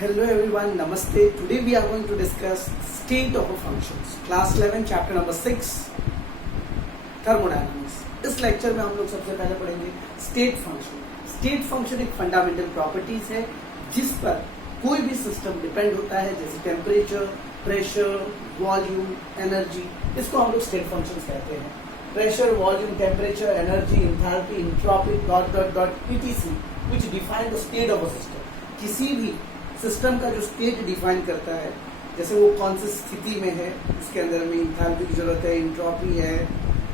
Hello everyone, Namaste. Today we are going to discuss state of a functions. Class 11, chapter number 6, thermodynamics. इस lecture में हम लोग सबसे पहले पढ़ेंगे स्टेट फंक्शन. स्टेट फंक्शन एक फंडामेंटल प्रॉपर्टीज है जिस पर कोई भी सिस्टम डिपेंड होता है, जैसे टेम्परेचर, प्रेशर, वॉल्यूम, एनर्जी. इसको हम लोग स्टेट फंक्शंस कहते हैं. Pressure, volume, temperature, energy, enthalpy, entropy, dot dot dot etc. which define the state of a system. किसी भी सिस्टम का जो स्टेट डिफाइन करता है, जैसे वो कौन सी स्थिति में है, इसके अंदर में इंथैल्पी की जरूरत है, एंट्रोपी है,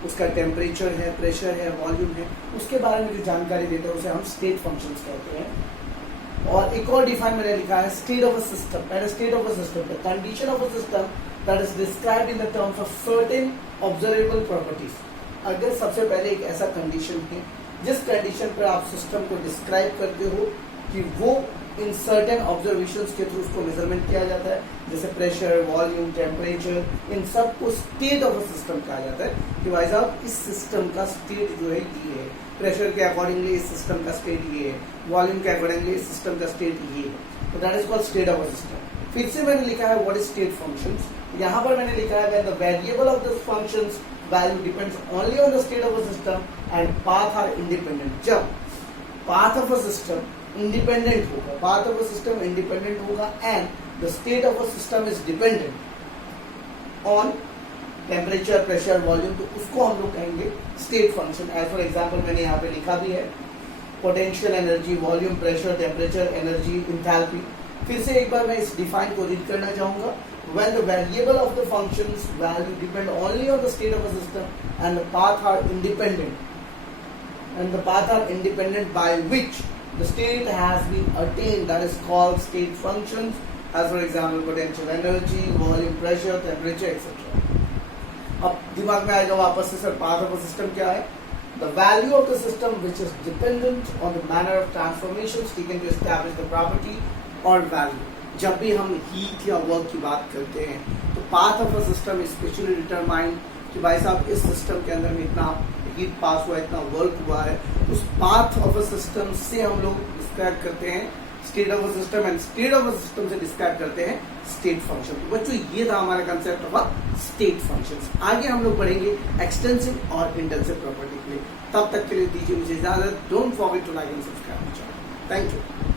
उसका टेम्परेचर है, प्रेशर है, वॉल्यूम है, उसके बारे में जो जानकारी देता है उसे हम स्टेट फंक्शंस कहते हैं. और एक और डिफाइन मैंने लिखा है state of a system. That is state of a system, the condition of a system that is described in the terms of certain observable properties. अगर सबसे पहले एक ऐसा कंडीशन है जिस कंडीशन पर आप सिस्टम को डिस्क्राइब करते हो कि वो इन सर्टेन ऑब्जर्वेशंस के थ्रू उसको मेजरमेंट किया जाता है, जैसे प्रेशर, वॉल्यूम, टेम्परेचर, इन सब को स्टेट ऑफ अ सिस्टम कहा जाता है कि भाई साहब इस सिस्टम का स्टेट जो है ये है. प्रेशर के अकॉर्डिंगली इस सिस्टम का स्टेट ये है, वॉल्यूम के अकॉर्डिंगली इस सिस्टम का स्टेट ये है. तो that is called state of a system. फिर से मैंने लिखा है व्हाट इज स्टेट फंक्शंस. यहाँ पर मैंने लिखा है when the variable of this functions value depends only on the state of a system and path are independent. जब path of a system independent होगा, path of a system independent होगा and the state of a system is dependent on temperature, pressure, volume, तो उसको हम लोग कहेंगे state function. As for example मैंने यहाँ पे लिखा भी है potential energy, volume, pressure, temperature, energy, enthalpy. फिर से एक बार मैं इस डिफाइन को रीड करना चाहूंगा. When the variable of the function's value depend only on the state of a system and the path are independent by which the state has been attained, that is called state functions. As for example potential energy, volume, pressure, temperature, etc. अब दिमाग में आएगा वापस से sir path of a system क्या है? The value of the system which is dependent on the manner of transformations taken to establish the property or value. जब भी हम हीट या वर्क की बात करते हैं तो path of a system specially determine कि भाई साहब इस सिस्टम के अंदर में इतना हीट पास हुआ, इतना वर्क हुआ है. उस पाथ ऑफ अ सिस्टम से हम लोग डिस्क्राइब करते हैं state of a system and state of a system से डिस्क्राइब करते हैं स्टेट फंक्शन. तो बच्चों ये था हमारा कंसेप्ट ऑफ स्टेट फंक्शंस. आगे हम लोग पढ़ेंगे एक्सटेंसिव और इंटेंसिव प्रॉपर्टी के लिए. तब तक के लिए दीजिए मुझे इजाजत. Don't forget to like and subscribe. Thank you.